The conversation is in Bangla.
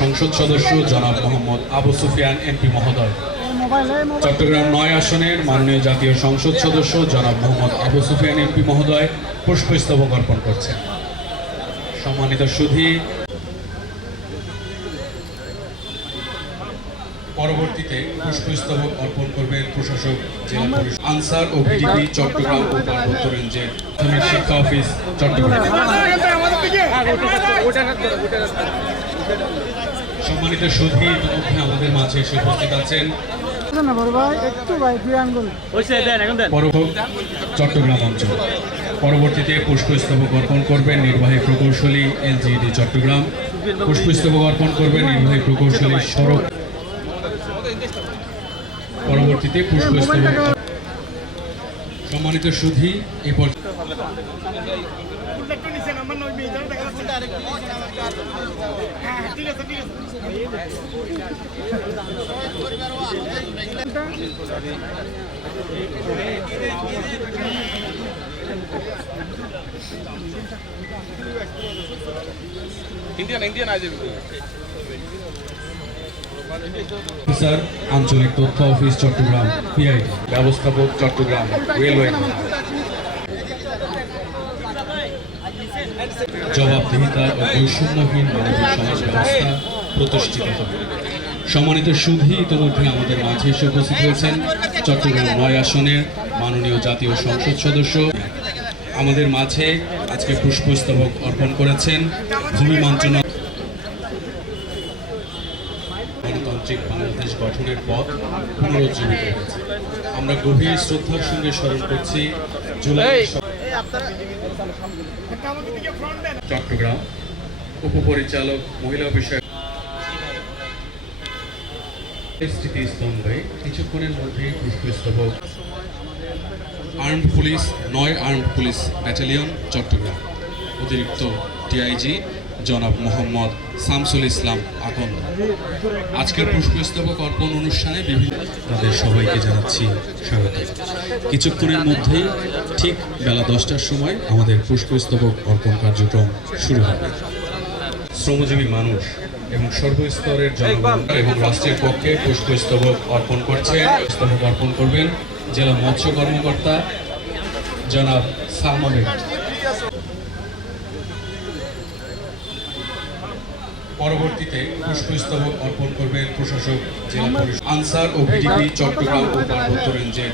সংসদ সদস্য জনাব মোহাম্মদ আবু সুফিয়ান এমপি মহোদয়, চট্টগ্রাম ৯ আসনের মাননীয় জাতীয় সংসদ সদস্য জনাব মোহাম্মদ আবু সুফিয়ান এমপি মহোদয় পুষ্পস্তবক অর্পণ করছেন। সম্মানিত সুধী, পরবর্তীতে পুষ্পস্তবক অর্পণ করবেন প্রশাসক জেলা পরিষদ আনসার ও ভিডিপি চট্টগ্রাম ও পার্বত্য রেঞ্জের প্রাথমিক শিক্ষা অফিস চট্টগ্রাম। সম্মানিত সুধী, ইতিমধ্যে আমাদের মাঝে এসে উপস্থিত আছেন চট্টগ্রাম অঞ্চল। পরবর্তীতে পুষ্পস্তবক অর্পণ করবেন নির্বাহী প্রকৌশলী এলজিইডি চট্টগ্রাম, পুষ্পস্তবক অর্পণ করবেন নির্বাহী প্রকৌশলী সড়ক। পরবর্তীতে পুষ্পস্তবক। সম্মানিত সুধী, এই স্যার আঞ্চলিক তথ্য অফিস চট্টগ্রাম পিআইডি, ব্যবস্থাপক চট্টগ্রাম রেলওয়ে। জবাবদিহিতা ও বৈষম্যহীন মানবিক সমাজ ব্যবস্থা প্রতিষ্ঠিত হবে। সম্মানিত সুধী, ইতিমধ্যে আমাদের মাঝে এসে উপস্থিত হয়েছেন চট্টগ্রাম ৯ আসনের মাননীয় জাতীয় সংসদ সদস্য। আমাদের মাঝে আজকে পুষ্পস্তবক অর্পণ করেছেন ভূমি মন্ত্রণালয়। গণতান্ত্রিক বাংলাদেশ গঠনের পথ পুনরুজ্জীবিত হয়েছে। আমরা গভীর শ্রদ্ধার সঙ্গে স্মরণ করছি জুলাই চট্টগ্রাম উপপরিচালক মহিলা বিষয়ক স্মৃতিস্তম্ভে কিছুক্ষণের মধ্যেই পুষ্পস্তবক armed police ৯ armed police battalion Chattogram অতিরিক্ত ডিআইজি জনাব মোহাম্মদ শামসুল ইসলাম আকন্দ। আজকের পুষ্পস্তবক অর্পণ অনুষ্ঠানে বিভিন্ন তাদের সবাইকে জানাচ্ছি স্বাগত। কিছুক্ষণের মধ্যেই ঠিক বেলা 10টার সময় আমাদের পুষ্পস্তবক অর্পণ কার্যক্রম শুরু হবে। শ্রমজীবী মানুষ এবং সর্বস্তরের জনগণ এবং রাষ্ট্রের পক্ষে পুষ্পস্তবক অর্পণ করছেন। পুষ্পস্তবক অর্পণ করবেন জেলা মৎস্য কর্মকর্তা জনাব সালমানের। পরবর্তীতে পুষ্পস্তবক অর্পণ করবেন প্রশাসক জেলা পরিষদ আনসার ও ভিডিপি চট্টগ্রাম ও পার্বত্য রেঞ্জের।